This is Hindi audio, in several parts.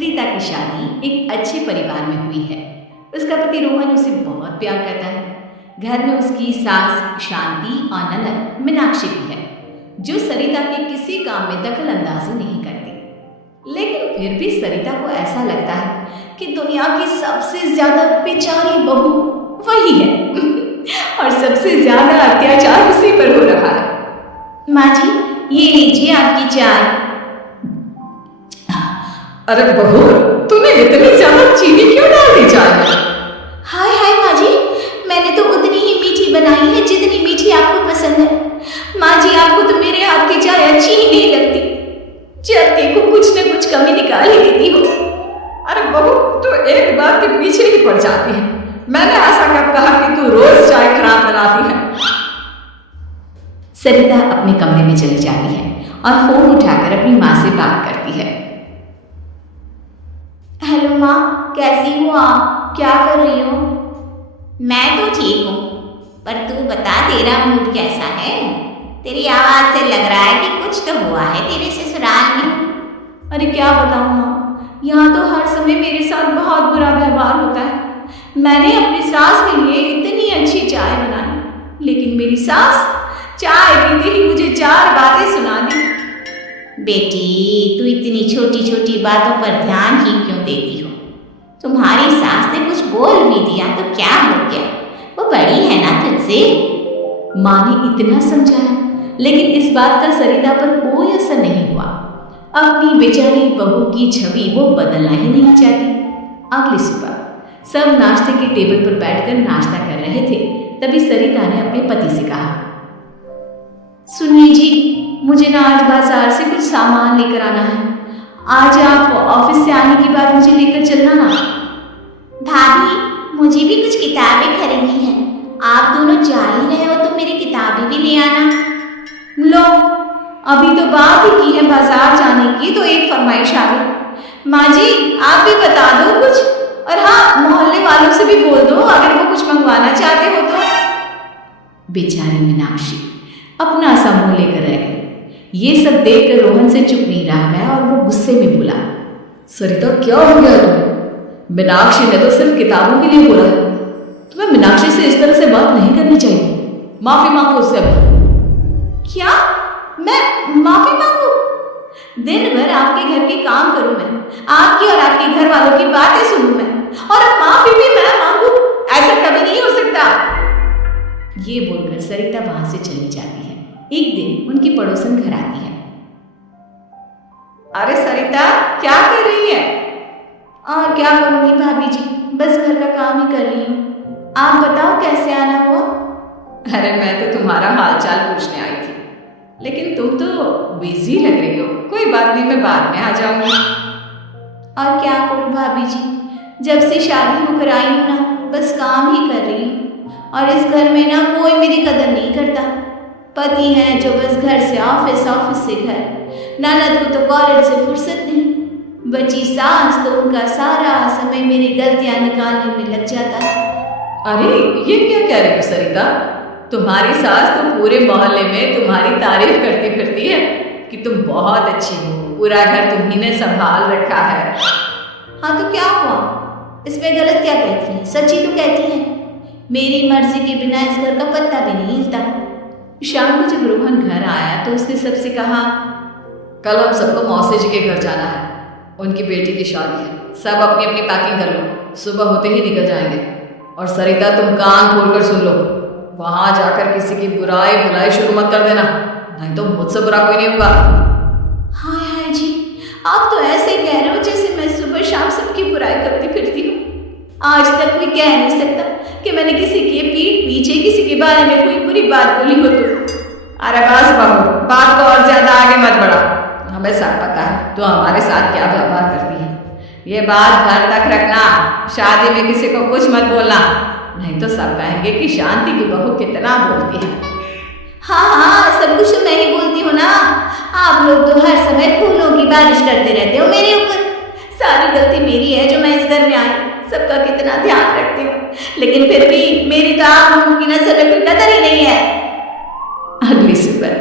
प्रीता की शादी एक अच्छे परिवार में हुई है। उसका पति रोहन उसे बहुत प्यार करता है। घर में उसकी सास शांति और ननद मीनाक्षी भी है, जो सरिता के किसी काम में दखल अंदाजी नहीं करती। लेकिन फिर भी सरिता को ऐसा लगता है कि दुनिया की सबसे ज्यादा बेचारी बहू वही है और सबसे ज्यादा अत्याचार उसी पर हो रहा है। माँ जी, ये लीजिए आपकी चाय। अरे बहू, तूने इतनी ज्यादा चीनी क्यों डाल दी चाय में? हाय हाय माँ जी, मैंने तो उतनी ही मीठी बनाई है जितनी मीठी आपको पसंद है। माँ जी, आपको तो मेरे हाथ की चाय अच्छी ही नहीं लगती। जब देखो कुछ न कुछ कमी निकाल ही देती हो। अरे बहू, तू एक बात के पीछे ही पड़ जाती है। मैंने ऐसा कब कहा कि तू रोज चाय खराब बनाती है? सरिता अपने कमरे में चली जाती है और फोन उठाकर अपनी माँ से बात करती है। हेलो माँ, कैसी हो आप? क्या कर रही हो? मैं तो ठीक हूँ, पर तू बता तेरा मूड कैसा है? तेरी आवाज से लग रहा है कि कुछ तो हुआ है तेरे ससुराल में। अरे क्या बताऊँ माँ, यहाँ तो हर समय मेरे साथ बहुत बुरा व्यवहार होता है। मैंने अपनी सास के लिए इतनी अच्छी चाय बनाई, लेकिन मेरी सास चाय पीते ही मुझे 4 बातें सुना दी। बेटी, तू इतनी छोटी छोटी बातों पर ध्यान ही क्यों देती हो? तुम्हारी सास ने कुछ बोल भी दिया तो क्या हो गया? वो बड़ी है ना तुझसे। माँ ने इतना समझाया, लेकिन इस बात का सरिता पर कोई असर नहीं हुआ। अपनी बेचारी बहू की छवि वो बदलना ही नहीं चाहती। अगली सुबह सब नाश्ते के टेबल पर बैठकर नाश्ता कर रहे थे, तभी सरिता ने अपने पति से कहा, सुनिए जी, मुझे ना आज बाजार से कुछ सामान लेकर आना है। आज आप ऑफिस से आने के बाद मुझे लेकर चलना ना। भाभी, मुझे भी कुछ किताबें खरीदनी है। आप दोनों जा ही रहे हो तो मेरी किताबें भी ले आना। लो, अभी तो बात ही की है बाजार जाने की तो एक फरमाइश आ गई। माँ जी, आप भी बता दो कुछ, और हाँ, मोहल्ले वालों से भी बोल दो अगर वो कुछ मंगवाना चाहते हो तो। बेचारी मीनाक्षी अपना सा मुंह लेकर रह गई। ये सब देखकर रोहन से चुप नहीं रह गया और वो गुस्से में बोला, सरिता, क्या हो गया तुम्हें? मीनाक्षी ने तो सिर्फ किताबों के लिए बोला है। तुम्हें मीनाक्षी से इस तरह से बात नहीं करनी चाहिए। माफी मांगो उससे अब। क्या? मैं माफी मांगू? दिन भर आपके घर के काम करूं मैं, आपकी और आपके घर वालों की बातें सुनूं मैं, और अब माफी भी मैं मांगू? ऐसा कभी नहीं हो सकता। ये बोलकर सरिता वहां से चली जाती है। एक दिन उनकी पड़ोसन घर आती है। अरे सरिता, क्या कर रही है? और क्या करूंगी भाभी जी, बस घर का काम ही कर रही हूँ। आप बताओ कैसे आना हुआ? अरे मैं तो तुम्हारा हालचाल पूछने आई थी, लेकिन तुम तो बिजी लग रही हो। कोई बात नहीं, मैं बाद में आ जाऊंगी। और क्या करूँ भाभी जी, जब से शादी होकर आई हूँ ना, बस काम ही कर रही हूँ। और इस घर में ना कोई मेरी कदर नहीं करता। पति है जो बस घर से ऑफिस, ऑफिस से घर। ननद को तो कॉलेज से फुर्सत नहीं। बची सास तो उनका सारा समय मेरी गलतियां निकालने में लग जाता है। अरे ये क्या कह रही हो सरिता? तुम्हारी सास तो पूरे मोहल्ले में तुम्हारी तारीफ करती फिरती है कि तुम बहुत अच्छी हो, पूरा घर तुम्ही ने संभाल रखा है। हाँ तो क्या हुआ? इसमें गलत क्या कहती है? सच्ची तो कहती है। मेरी मर्जी के बिना इस घर का पत्ता भी नहीं हिलता। शाम को जब रोहन घर आया तो उसने सबसे कहा, कल हम सबको मौसी जी के घर जाना है। उनकी बेटी की शादी है। सब अपनी अपनी पैकिंग कर लो, सुबह होते ही निकल जाएंगे। और सरिता, तुम कान खोलकर सुन लो, वहां जाकर किसी की बुराई भलाई शुरू मत कर देना, नहीं तो मुझसे बुरा कोई नहीं होगा। हाय हाय जी, आप तो ऐसे कह रहे हो जैसे मैं सुबह शाम सबकी बुराई करती फिरती हूँ। आज तक कोई कह नहीं सकता कि मैंने किसी के पीठ पीछे किसी के बारे में कोई बुरी बात बोली हो तो। अरे बस बहू, बात को और ज्यादा आगे मत बढ़ा। हमें सब पता है तो हमारे साथ क्या व्यवहार करती है। ये बात घर तक रखना, शादी में किसी को कुछ मत बोलना, नहीं तो सब कहेंगे कि शांति की बहू कितना बोलती है। हाँ हाँ, सब कुछ तो मैं ही बोलती हूँ ना। आप लोग तो हर समय फूलों की बारिश करते रहते हो मेरे ऊपर। सारी गलती मेरी है जो मैं इस घर में आई, सबका कितना ध्यान रखती हूँ, लेकिन फिर भी मेरी तो आप लोगों की नजर में कोई कदर ही नहीं है। अगली सुबह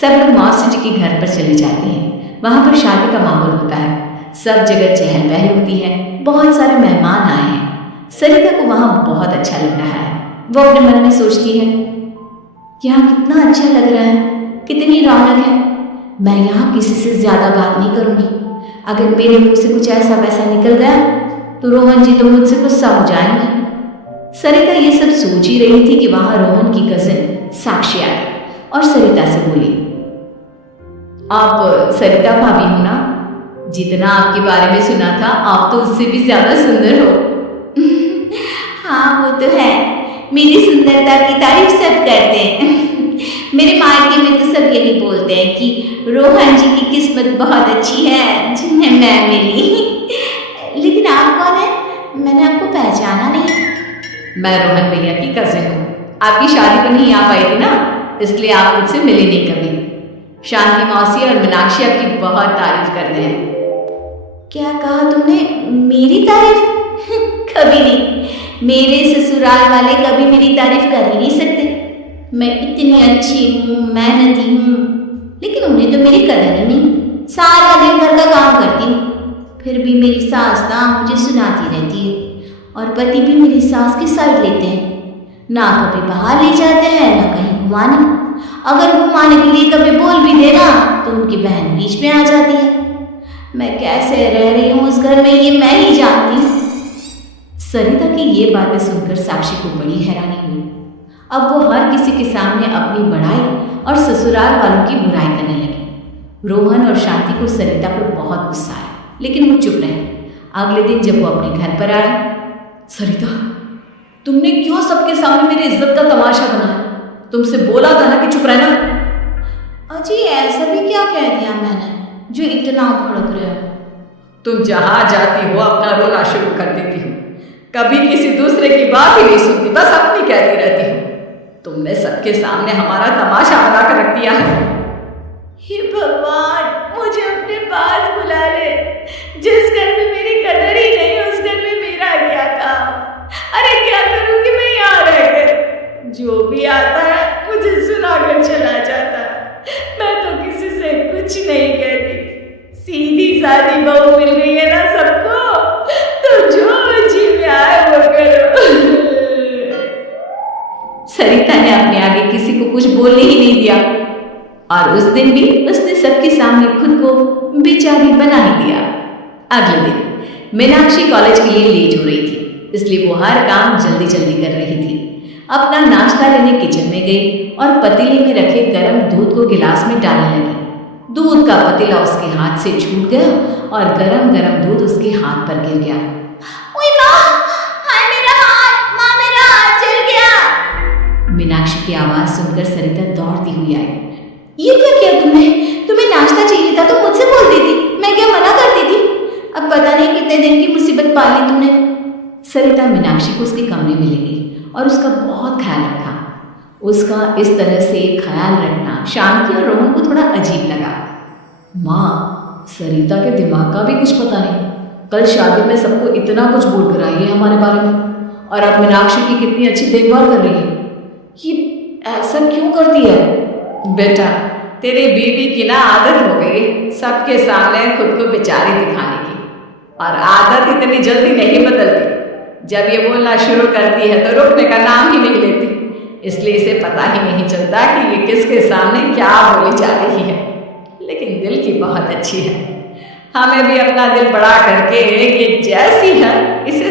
सब लोग मौसी जी के घर पर चले जाते हैं। वहां पर शादी का माहौल होता है। सब जगह चहल पहल होती है, बहुत सारे मेहमान आए हैं। सरिता को वहां बहुत अच्छा लग रहा है। वो अपने मन में सोचती है, यहाँ कितना अच्छा लग रहा है, कितनी रौनक है। मैं यहाँ किसी से ज्यादा बात नहीं करूंगी। अगर मेरे मुंह से कुछ ऐसा वैसा निकल गया तो रोहन जी तो मुझसे गुस्सा हो जाएंगे। सरिता ये सब सोच ही रही थी कि वहां रोहन की कजिन साक्षी आई और सरिता से बोली, आप सरिता भाभी हो ना? जितना आपके बारे में सुना था, आप तो उससे भी ज्यादा सुंदर हो। हाँ वो तो है, मेरी सुंदरता की तारीफ सब करते हैं। मेरे मायके में तो सब यही बोलते हैं कि रोहन जी की किस्मत बहुत अच्छी है जिन्हें मैं मिली। लेकिन आप कौन है? मैंने आपको पहचाना नहीं। मैं रोहन भैया की कजिन हूँ। आपकी शादी पर नहीं आ पाई थी ना, इसलिए आप मुझसे मिले नहीं कभी। शांति मौसी और मीनाक्षी आपकी बहुत तारीफ करते हैं। क्या कहा तुमने? मेरी तारीफ? कभी नहीं। मेरे ससुराल वाले कभी मेरी तारीफ कर ही नहीं सकते। मैं इतनी अच्छी हूँ, मेहनती हूँ, लेकिन उन्हें तो मेरी कदर ही नहीं। सारा दिन घर का काम करती हूँ, फिर भी मेरी सास ना मुझे सुनाती रहती है और पति भी मेरी सास की साइड लेते हैं। ना कभी बाहर ले जाते हैं, ना कहीं घुमाने। अगर घुमाने के लिए कभी बोल भी देना तो उनकी बहन बीच में आ जाती है। मैं कैसे रह रही हूँ उस घर में, ये मैं ही जानती हूँ। सरिता की ये बातें सुनकर साक्षी को बड़ी हैरानी हुई। अब वो हर किसी के सामने अपनी बड़ाई और ससुराल वालों की बुराई करने लगी। रोहन और शांति को सरिता पर बहुत गुस्सा आया, लेकिन वो चुप रहे। अगले दिन जब वो अपने घर पर आए, सरिता, तुमने क्यों सबके सामने मेरी इज्जत का तमाशा बनाया? तुमसे बोला था ना कि चुप रहना। अजी ऐसा भी क्या कह दिया मैंने जो इतना भड़क रहे हो? तुम जहां जाती हो अपना रोना शुरू कर देती हो, कभी किसी दूसरे की बात ही नहीं सुनती, बस अपनी कहती रहती हो। तुमने सबके सामने हमारा तमाशा बनाकर रख दिया है। हे भगवान, मुझे अपने पास बुला ले। जिस घर में मेरी कदर ही नहीं, उस घर में मेरा क्या काम? अरे क्या करूंगी मैं यहाँ रहकर? जो भी आता है मुझे सुनाकर चला जाता है। मैं तो किसी से कुछ नहीं कहती। सीधी सादी बहू मिल गई है ना सबको, तो जो जी में आए वो करो। सरिता ने अपने आगे किसी को कुछ बोलने ही नहीं दिया और उस दिन भी उसने सबके सामने खुद को बेचारी बना ही दिया। अगले दिन मीनाक्षी कॉलेज के लिए लेट हो रही थी, इसलिए वो हर काम जल्दी जल्दी कर रही थी। अपना नाश्ता लेने किचन में गई और पतीले में रखे गर्म दूध को गिलास में डालने लगी। दूध का पतीला उसके हाथ से छूट गया और गरम गरम दूध उसके हाथ पर गिर गया। ओए माँ, हाय मेरा हाथ, माँ मेरा हाथ जल गया। मीनाक्षी की आवाज सुनकर सरिता दौड़ती हुई आई। ये क्या किया तुमने? तुम्हें नाश्ता चाहिए था तो मुझसे बोल देती, मैं क्या मना करती थी? अब पता नहीं कितने दिन की मुसीबत पाली तुमने। सरिता मीनाक्षी को उसके कमरे में ले गई और उसका बहुत ख्याल रखा। उसका इस तरह से ख्याल रखना शांति और रोहन को थोड़ा अजीब लगा। माँ, सरिता के दिमाग का भी कुछ पता नहीं। कल शादी में सबको इतना कुछ बोल कर आई है हमारे बारे में, और अब मीनाक्षी की कितनी अच्छी देखभाल कर रही है। ये ऐसा क्यों करती है? बेटा, तेरी बीवी की ना आदत हो गई सबके सामने खुद को बेचारी दिखाने की, और आदत इतनी जल्दी नहीं बदलती। जब ये बोलना शुरू करती है तो रुकने का नाम ही नहीं लेती, इसलिए इसे पता ही नहीं चलता कि ये किसके सामने क्या बोली जा रही है। लेकिन दिल की बहुत अच्छी है। हमें भी अपना दिल बड़ा करके ये जैसी है इसे